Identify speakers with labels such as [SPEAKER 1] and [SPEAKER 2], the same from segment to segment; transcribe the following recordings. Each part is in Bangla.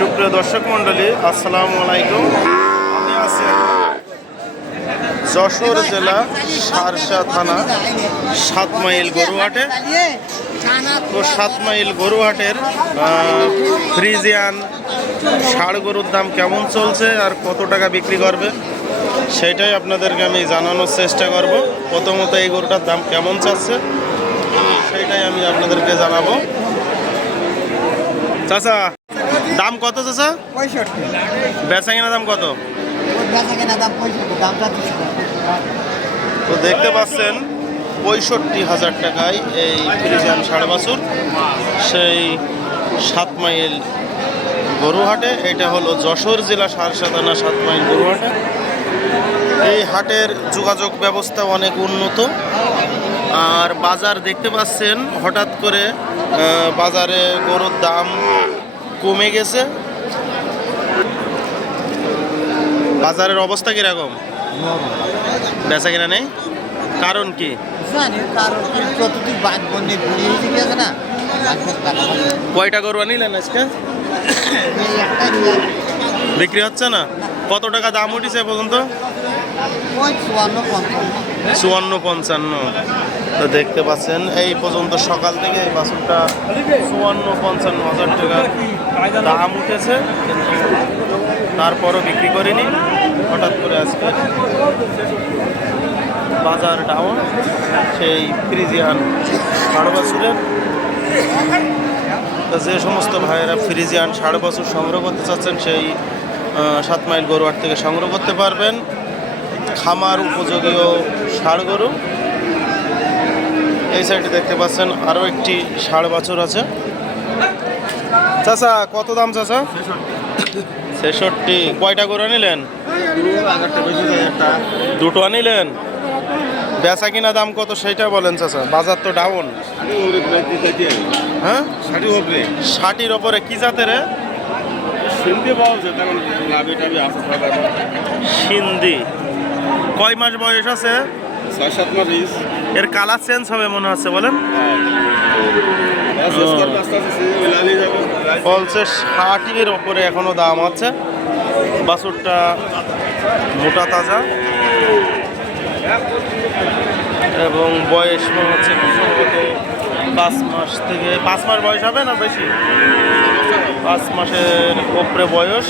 [SPEAKER 1] সুপ্রিয় দর্শক মণ্ডলী, আসসালামু আলাইকুম। আমি আছি যশোর জেলা সারসা থানা সাত মাইল গরুহাটে। তো সাত মাইল গরুহাটের ফ্রিজিয়ান ষাড় গরুর দাম কেমন চলছে আর কত টাকা বিক্রি করবে, সেটাই আপনাদেরকে আমি জানানোর চেষ্টা করব। প্রথমত এই গরুটার দাম কেমন চাচ্ছে, সেটাই আমি আপনাদেরকে জানাব। চাচা দাম কত চাচা?
[SPEAKER 2] পঁয়ষট্টি।
[SPEAKER 1] বেচা কিনা দাম কত?
[SPEAKER 2] বেচা কেনা দাম পঁয়ষট্টি দামটা
[SPEAKER 1] তো দেখতে পাচ্ছেন পঁয়ষট্টি হাজার টাকায় এই ফ্রিজিয়ান ষাড় বাছুর। সেই সাত মাইল গরুহাটে এটা হলো যশোর জেলা সারসা থানা সাত মাইল গরুহাটে। এই হাটের যোগাযোগ ব্যবস্থা অনেক উন্নত। আর বাজার দেখতে পাচ্ছেন হঠাৎ করে বাজারে গরুর দাম কমে গেছে। বাজারের অবস্থা কীরকম? বেচা কিনা নেই? কারণ কি। কয়টা গরু আনিলেন আজকে? বিক্রি হচ্ছে না? কত টাকা দাম উঠেছে পর্যন্ত?
[SPEAKER 2] চুয়ান্ন পঞ্চান্ন।
[SPEAKER 1] তো দেখতে পাচ্ছেন, এই পর্যন্ত সকাল থেকে এই বাসনটা চুয়ান্ন পঞ্চান্ন হাজার টাকা দাম উঠেছে, কিন্তু তারপরও বিক্রি করিনি। হঠাৎ করে আজকে বাজার ডাউন, সেই ফ্রিজিয়ান ষাড় বছরের যে সমস্ত ভাইয়েরা ফ্রিজিয়ান ষাড় বছর সংগ্রহ করতে চাচ্ছেন, সেই সাত মাইল গরুয়ার থেকে সংগ্রহ করতে পারবেন। খামার উপযোগীয় ষাড় গরু এই সাইডে দেখতে পাচ্ছেন আরও একটি ষাড় বাছুর আছে। চাচা, কত দাম চাচা? ছেষট্টি। কয়টা গরু আনিলেন? দুটো আনিলেন? বেচা কিনা দাম কত সেইটা বলেন চাচা। বাজার তো ডাউন হ্যাঁ? ষাটির ওপরে কি জাতের? সিন্ধি। কয় মাস বয়স আছে? এর কালার চেঞ্জ হবে মনে হচ্ছে, বলেন। বলছে ষাটির ওপরে এখনও দাম আছে। বাছুরটা মোটা তাজা। এবং বয়স মনে হচ্ছে পাঁচ মাস থেকে, পাঁচ মাস বয়স হবে না বেশি? পাঁচ মাসের ওপরে বয়স।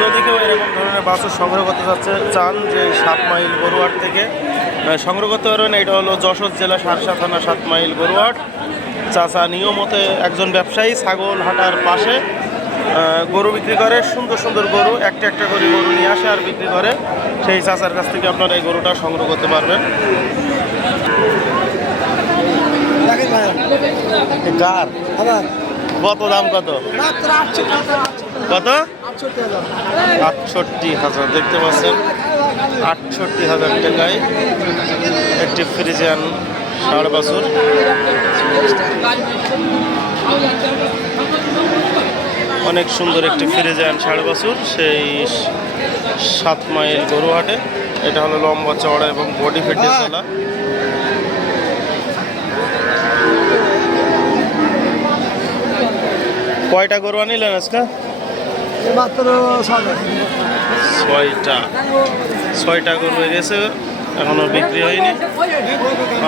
[SPEAKER 1] যদি কেউ এরকম ধরনের বাছুর সংগ্রহ করতে চাচ্ছে, চান যে সাত মাইল গরুহাট থেকে সংগ্রহ করতে পারবেন এটা হলো যশোর জেলা সারসা থানা সাত মাইল গরুহাট চাচা নিয়মতে একজন ব্যবসায়ী ছাগল হাটার পাশে গরু বিক্রি করে সুন্দর সুন্দর গরু একটা একটা করে গরু নিয়ে আসে আর বিক্রি করে। সেই চাচার কাছ থেকে আপনারা এই গরুটা সংগ্রহ করতে পারবেন। কার কত দাম কত? কত?
[SPEAKER 2] আটষট্টি হাজার
[SPEAKER 1] দেখতে পাচ্ছেন। আটষট্টি হাজার টাকায় একটি ফ্রিজিয়ান ষাড় বাছুর। অনেক সুন্দর একটি ফ্রিজিয়ান ষাড় বাছুর সেই সাত মাইল গরুহাটে। এটা হলো লম্বা চওড়া এবং বডি ফিটনেস ওলা কয়টা গরু আনিলেন আজকে?
[SPEAKER 2] মাত্র
[SPEAKER 1] ছয়টা। ছয়টা গরু গেছে এখনও বিক্রি হয়নি।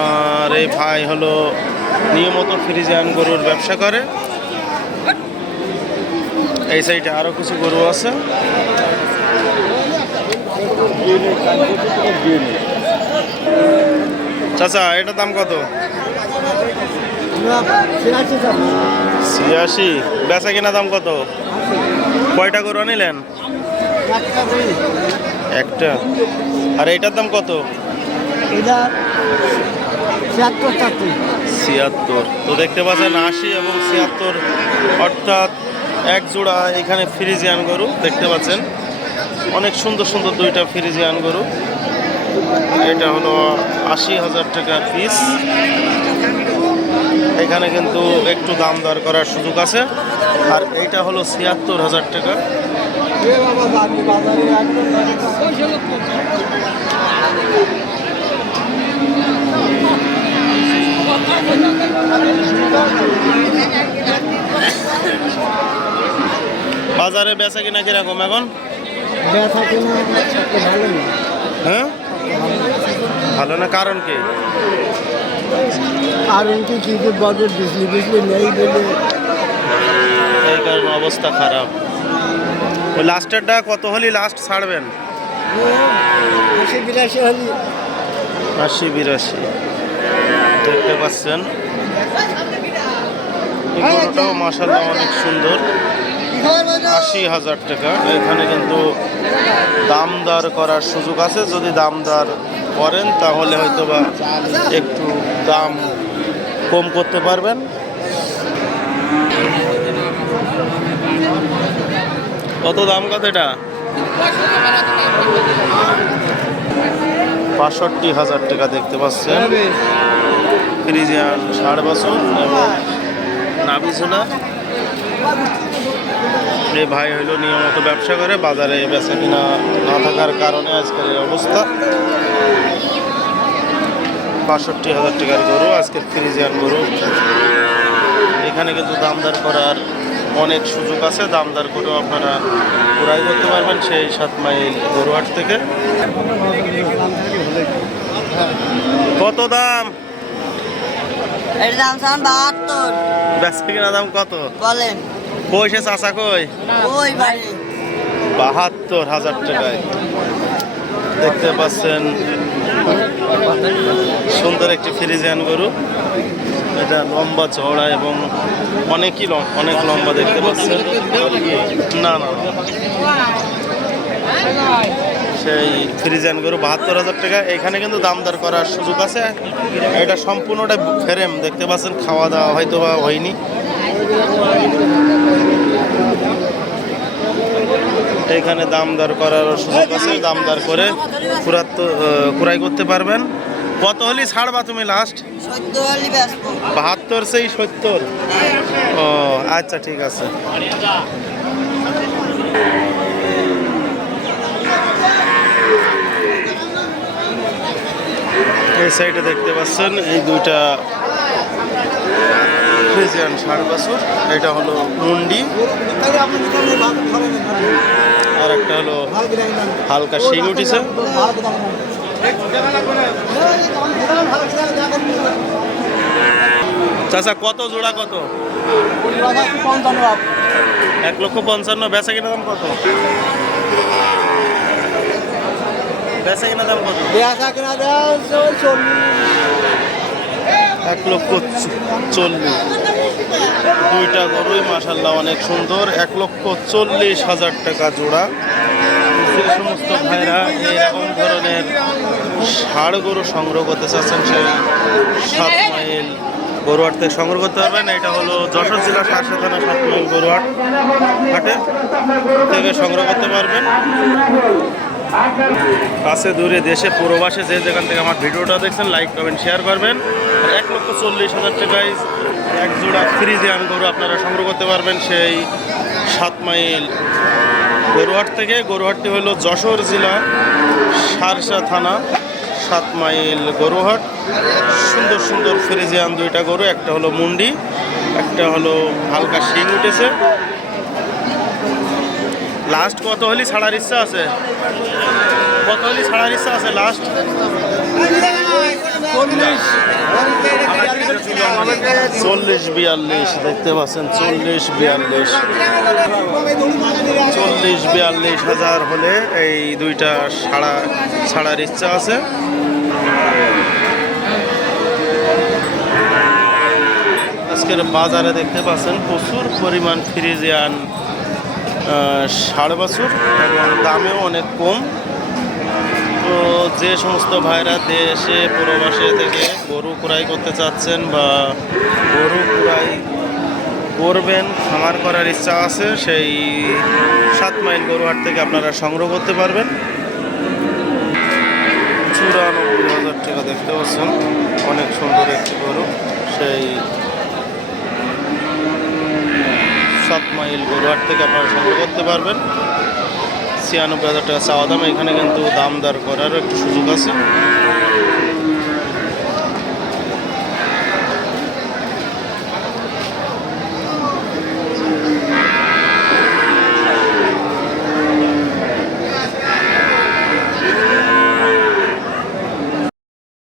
[SPEAKER 1] আর এই ভাই হলো নিয়মিত ফ্রিজিয়ান গরুর ব্যবসা করে। এই সাইডে আরও কিছু গরু আছে। চাচা, এটার দাম কত? ছিয়াশি। বেচা কিনা দাম কত? কয়টা গরু আনিলেন? একটা। আর এটার দাম কত?
[SPEAKER 2] এটা ছিয়াত্তর
[SPEAKER 1] ছিয়াত্তর। তো দেখতে পাচ্ছেন আশি এবং ছিয়াত্তর অর্থাৎ এক জোড়া এখানে ফ্রিজিয়ান গরু দেখতে পাচ্ছেন। অনেক সুন্দর সুন্দর দুইটা ফ্রিজিয়ান গরু। এটা হলো আশি হাজার টাকা পিস এখানে কিন্তু একটু দাম দর করার সুযোগ আছে। আর এইটা হলো ছিয়াত্তর হাজার টাকা।
[SPEAKER 2] বাজারে
[SPEAKER 1] বেচা কিনা কীরকম এখন? হ্যাঁ? ভালো না, কারণ কি?
[SPEAKER 2] উনকি কি যে বাজার বিজলি বিজলি নেই বলে
[SPEAKER 1] এই কারণে অবস্থা খারাপ। ওই লাস্টেরটা কত হলি লাস্ট ছাড়বেন?
[SPEAKER 2] আশি বিরাশি হলি।
[SPEAKER 1] আশি বিরাশি। দেখতে পাচ্ছেন। গরুটাও মাসাল্লাহ অনেক সুন্দর। আশি হাজার টাকা। এখানে কিন্তু দাম দর করার সুযোগ আছে। যদি দাম দর করেন তাহলে হয়তো বা একটু দাম কম করতে পারবেন। কত দাম কত এটা? বাষট্টি হাজার টাকা দেখতে পাচ্ছেন। ফ্রিজিয়ান ষাট বছর এবং নাবিঝোলা এই ভাই হইল নিয়মিত ব্যবসা করে বাজারে বেচা কিনা না থাকার কারণে আজকের এই অবস্থা। বাষট্টি হাজার টাকার গরু আজকের ফ্রিজিয়ান গরু। এখানে কিন্তু দামদার করার অনেক সুযোগ আছে দামদার করেও আপনারা ক্রয় করতে পারবেন সেই সাত মাইল গরুহাট থেকে। কত দাম?
[SPEAKER 3] এর দাম সামান বাহাত্তর।
[SPEAKER 1] বেচা কিনা দাম কত?
[SPEAKER 3] বলেন।
[SPEAKER 1] পয়সা চাচা কই?
[SPEAKER 3] ওই বাড়ি।
[SPEAKER 1] বাহাত্তর হাজার টাকায়। দেখতে পাচ্ছেন সুন্দর একটি ফ্রিজিয়ান গরু। এটা লম্বা চওড়া এবং অনেকই অনেক লম্বা দেখতে পাচ্ছেন। না না। সেই ফ্রিজেন গরু বাহাত্তর হাজার টাকা। এখানে কিন্তু দাম দর করার সুযোগ আছে। এটা সম্পূর্ণটা ফেরেম, দেখতে পাচ্ছেন, খাওয়া দাওয়া হয়তো বা হয়নি। এখানে দাম দর করার সুযোগ আছে। দাম দর করে কুরাত কুরাই করতে পারবেন। কত হলি ছাড়বা তুমি লাস্ট বাহাত্তর সেই সত্তর? ও আচ্ছা ঠিক আছে। এই সাইডে দেখতে পাচ্ছেন এই দুইটা ফ্রিজিয়ান ষাট বছর। এটা হলো মুন্ডি। আর একটা হলো হালকা শিং উঠিছে। চাচা কত জোড়া কত? এক লক্ষ পঞ্চান্ন বেচা কিনা দাম কত? বেচা কিনা দাম কত? এক লক্ষ চল্লিশ। দুইটা গরুই মাসাল্লাহ অনেক সুন্দর। এক লক্ষ চল্লিশ হাজার টাকা জোড়া। যে সমস্ত ভাইরা এরকম ধরনের ষাড় গরু সংগ্রহ করতে চাচ্ছেন সেই সাত মাইল গরুহাট থেকে সংগ্রহ করতে পারবেন। এটা হলো যশোর জেলা শাসা থানা সাত মাইল গরুহাট হাটে থেকে সংগ্রহ করতে পারবেন। কাছে দূরে দেশে প্রবাসে যে যেখান থেকে আমার ভিডিওটা দেখছেন লাইক কমেন্ট শেয়ার করবেন। এক লক্ষ চল্লিশ হাজার টাকায় এক জোড়া ফ্রিজিয়ান গরু আপনারা সংগ্রহ করতে পারবেন সেই সাত মাইল গরুহাট থেকে, গরুহাটটি হল যশোর জেলা, সারসা থানা, সাত মাইল গরুহাট। সুন্দর সুন্দর ফ্রিজিয়ান দুইটা গরু, একটা হলো মুন্ডি, একটা হলো হালকা শিং উঠেছে। লাস্ট কত হলি ছাড়ার ইচ্ছা আছে? কত হলি ছাড়ার ইচ্ছা আছে? লাস্ট চল্লিশ বিয়াল্লিশ, দেখতে পাচ্ছেন, চল্লিশ বিয়াল্লিশ। চল্লিশ বিয়াল্লিশ হাজার হলে এই দুইটা সাড়া ছাড়ার ইচ্ছা আছে। আজকের বাজারে দেখতে পাচ্ছেন, প্রচুর পরিমাণ ফ্রিজিয়ান সাড়ে বছর এবং দামেও অনেক কম। তো যে সমস্ত ভাইরা দেশে, প্রবাসে থেকে গরু ক্রয় করতে চাচ্ছেন বা গরু ক্রয় করবেন, খামার করার ইচ্ছা আছে, সেই সাত মাইল গরুহাট থেকে আপনারা সংগ্রহ করতে পারবেন। চুরানব্বই হাজার টাকা দেখতে পাচ্ছেন, অনেক সুন্দর একটি গরু, সেই সাত মাইল গরুহাট থেকে আপনারা সংগ্রহ করতে পারবেন। ছিয়ানব্বই হাজার টাকা চাওয়া দাম। এখানে কিন্তু দাম দর করার একটু সুযোগ আছে।